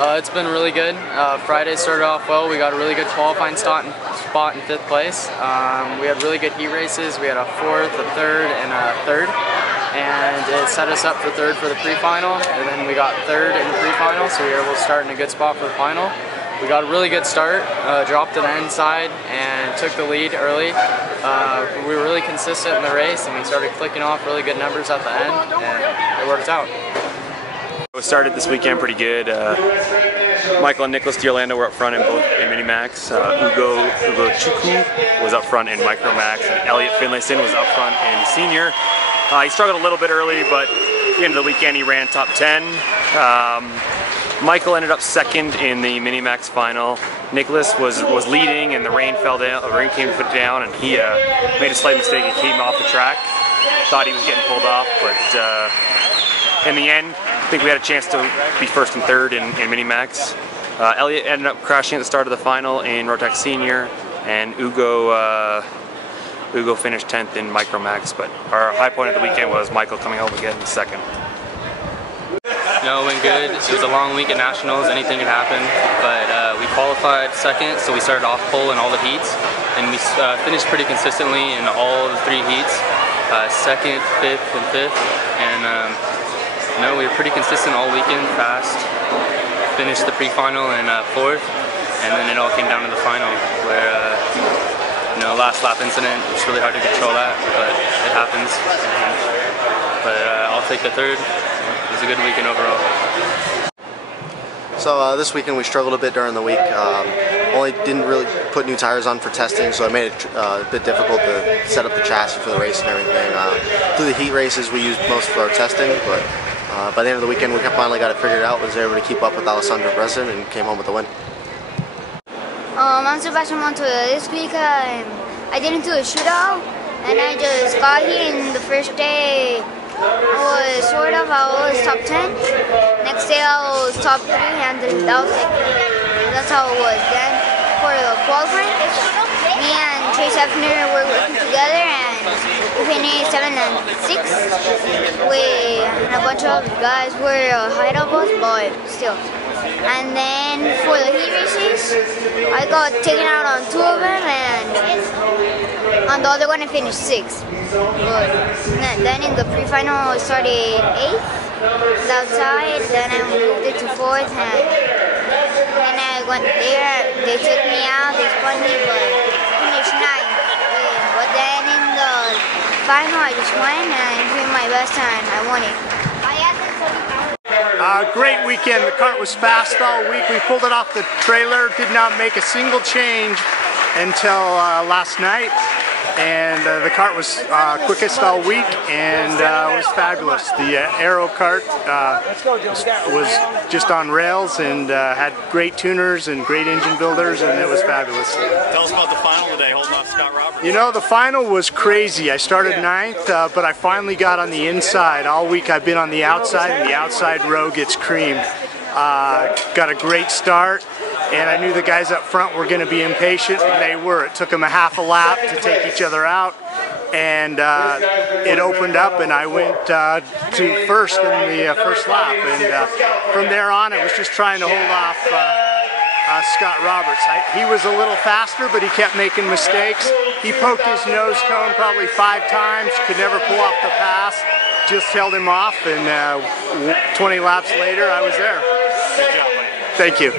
It's been really good. Friday started off well. We got a really good qualifying spot in 5th place. We had really good heat races. We had a 4th, a 3rd, and a 3rd. And it set us up for 3rd for the pre-final. And then we got 3rd in the pre-final, so we were able to start in a good spot for the final. We got a really good start, dropped to the inside, and took the lead early. We were really consistent in the race, and we started clicking off really good numbers at the end, and it worked out. We started this weekend pretty good. Michael and Nicholas D'Orlando were up front in both in Minimax. Ugo Chukwu was up front in Micromax, and Elliot Finlayson was up front in Senior. He struggled a little bit early, but at the end of the weekend he ran top 10. Michael ended up 2nd in the Minimax final. Nicholas was leading, and the rain fell down. The rain came down, and he made a slight mistake. He came off the track. Thought he was getting pulled off, but in the end, I think we had a chance to be 1st and 3rd in Minimax. Elliot ended up crashing at the start of the final in Rotax Senior, and Ugo finished 10th in Micromax. But our high point of the weekend was Michael coming home again 2nd. No, it went good. It was a long week at Nationals. Anything could happen, but we qualified 2nd, so we started off pole in all the heats, and we finished pretty consistently in all the 3 heats, 2nd, 5th, and 5th, and no, we were pretty consistent all weekend, fast. Finished the pre-final in 4th, and then it all came down to the final, where last lap incident. It's really hard to control that, but it happens. But I'll take the 3rd. It was a good weekend overall. So this weekend we struggled a bit during the week. Only didn't really put new tires on for testing, so it made it a bit difficult to set up the chassis for the race and everything. Through the heat races we used most for our testing, but by the end of the weekend we finally got it figured out, was able to keep up with Alessandro Breslin and came home with the win. I'm Sebastian Montoya. This week I didn't do a shootout, and I just got here, and the first day I was top 10. Next day I was top 3, and then that's how it was. Then for the qualifying, me and Chase Hefner were working together, and we finished 7 and 6. And a bunch of guys were ahead of us, but still. And then for the heat races, I got taken out on 2 of them, and on the other one I finished 6th. But then in the pre-final I started 8th outside, then I moved it to 4th, and then I went there. They took me out, they spun me, but finished 9th. But then in the final I just went, and I did my best, and I won it. Great weekend. The kart was fast all week. We pulled it off the trailer, did not make a single change until last night. And the kart was quickest all week, and it was fabulous. The aero kart was just on rails, and had great tuners and great engine builders, and it was fabulous. Tell us about the final today, holding off Scott Roberts. You know, the final was crazy. I started 9th, but I finally got on the inside. All week I've been on the outside, and the outside row gets creamed. Got a great start, and I knew the guys up front were going to be impatient, and they were. It took them a half a lap to take each other out, and it opened up, and I went to 1st in the first lap, and from there on I was just trying to hold off Scott Roberts. He was a little faster, but he kept making mistakes. He poked his nose cone probably 5 times, could never pull off the pass, just held him off, and 20 laps later I was there. Good job, buddy. Thank you.